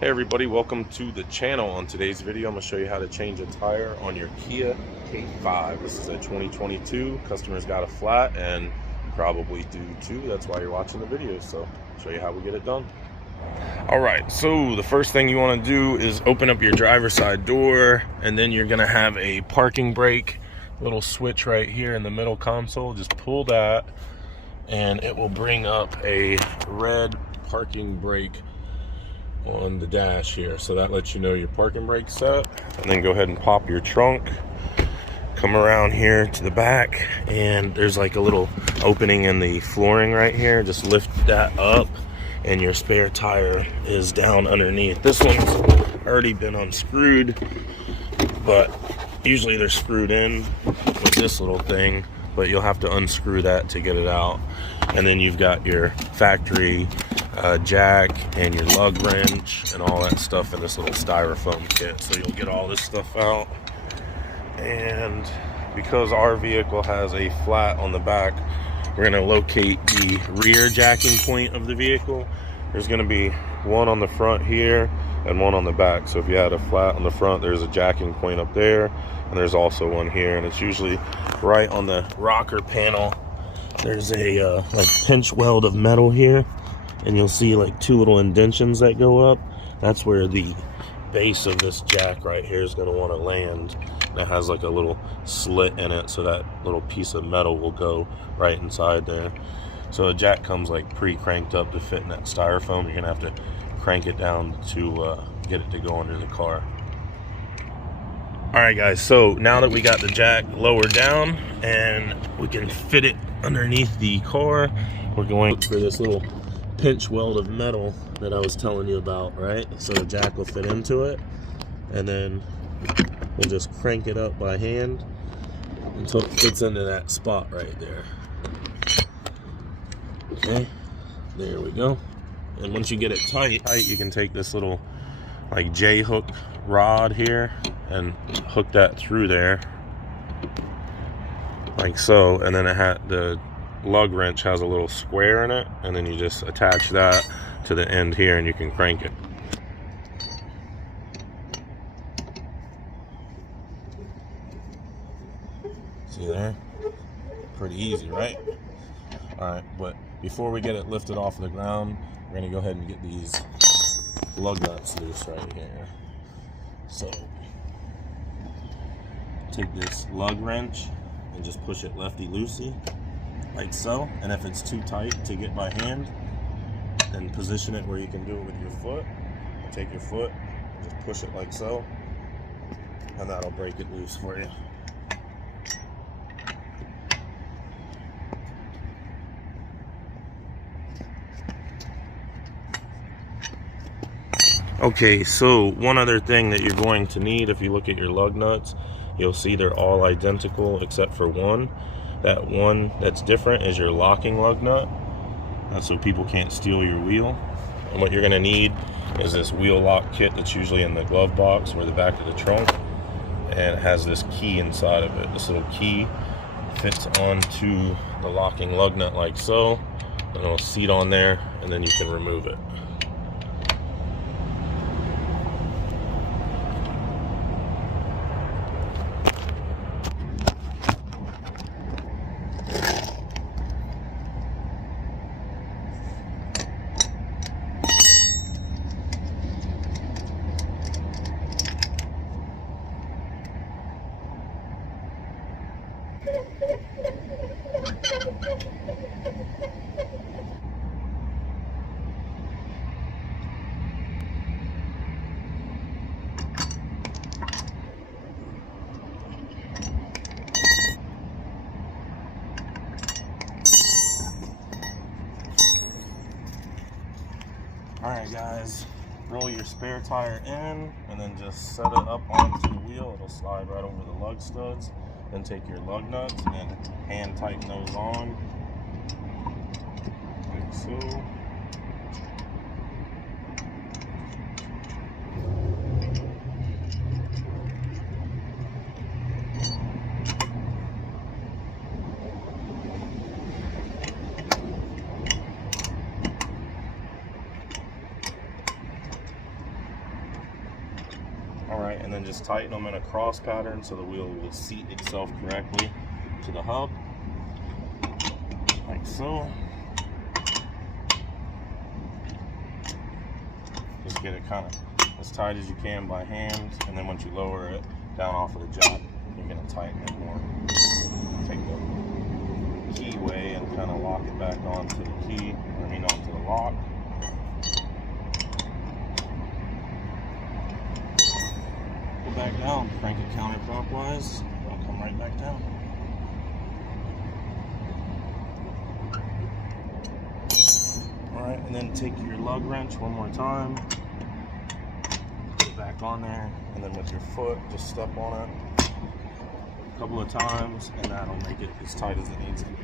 Hey everybody, welcome to the channel. On today's video, I'm going to show you how to change a tire on your Kia K5. This is a 2022. Customer's got a flat and probably do too. That's why you're watching the video. So I'll show you how we get it done. Alright, so the first thing you want to do is open up your driver's side door, and then you're going to have a parking brake little switch right here in the middle console. Just pull that and it will bring up a red parking brake on the dash here, so that lets you know your parking brake's set. And then go ahead and pop your trunk, come around here to the back, and there's like a little opening in the flooring right here. Just lift that up and your spare tire is down underneath. This one's already been unscrewed, but usually they're screwed in with this little thing, but you'll have to unscrew that to get it out. And then you've got your factory jack and your lug wrench and all that stuff in this little styrofoam kit. So you'll get all this stuff out. And because our vehicle has a flat on the back, we're going to locate the rear jacking point of the vehicle. There's going to be one on the front here and one on the back. So if you had a flat on the front, there's a jacking point up there, and there's also one here, and it's usually right on the rocker panel. There's a like pinch weld of metal here, and you'll see like two little indentions that go up. That's where the base of this jack right here is going to want to land. And it has like a little slit in it, so that little piece of metal will go right inside there. So the jack comes like pre-cranked up to fit in that styrofoam. You're going to have to crank it down to get it to go under the car. Alright guys, so now that we got the jack lowered down and we can fit it underneath the car, we're going for this little pinch weld of metal that I was telling you about, right? So the jack will fit into it, and then we'll just crank it up by hand until it fits into that spot right there. Okay, there we go. And once you get it tight, you can take this little like J-hook rod here and hook that through there like so, and then the lug wrench has a little square in it, and then you just attach that to the end here and you can crank it. See there? Pretty easy, right? Alright, but before we get it lifted off of the ground, we're going to go ahead and get these lug nuts loose right here. So take this lug wrench and just push it lefty-loosey like so, and if it's too tight to get by hand, then position it where you can do it with your foot. Take your foot and just push it like so, and that'll break it loose for you. Okay, so one other thing that you're going to need, if you look at your lug nuts, you'll see they're all identical except for one. That one that's different is your locking lug nut. That's so people can't steal your wheel. And what you're going to need is this wheel lock kit that's usually in the glove box or the back of the trunk. And it has this key inside of it. This little key fits onto the locking lug nut like so. And it'll seat on there, and then you can remove it. Alright guys, roll your spare tire in and then just set it up onto the wheel. It'll slide right over the lug studs. Then take your lug nuts and hand tighten those on like so. All right, and then just tighten them in a cross pattern so the wheel will seat itself correctly to the hub, like so. Just get it kind of as tight as you can by hand, and then once you lower it down off of the jack, you're going to tighten it more. Take the keyway and kind of lock it back onto the key, onto the lock. Go back down, crank it counterclockwise, it'll come right back down. Alright, and then take your lug wrench one more time, put it back on there, and then with your foot, just step on it a couple of times, and that'll make it as tight as it needs to be.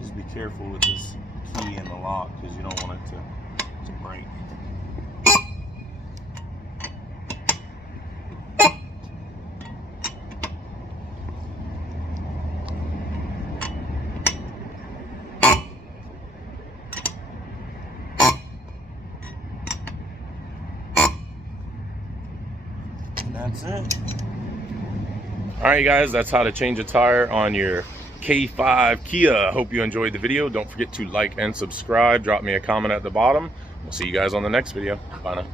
Just be careful with this key in the lock because you don't want it to break. That's it. All right, guys, that's how to change a tire on your K5 Kia. Hope you enjoyed the video. Don't forget to like and subscribe. Drop me a comment at the bottom. We'll see you guys on the next video. Bye now.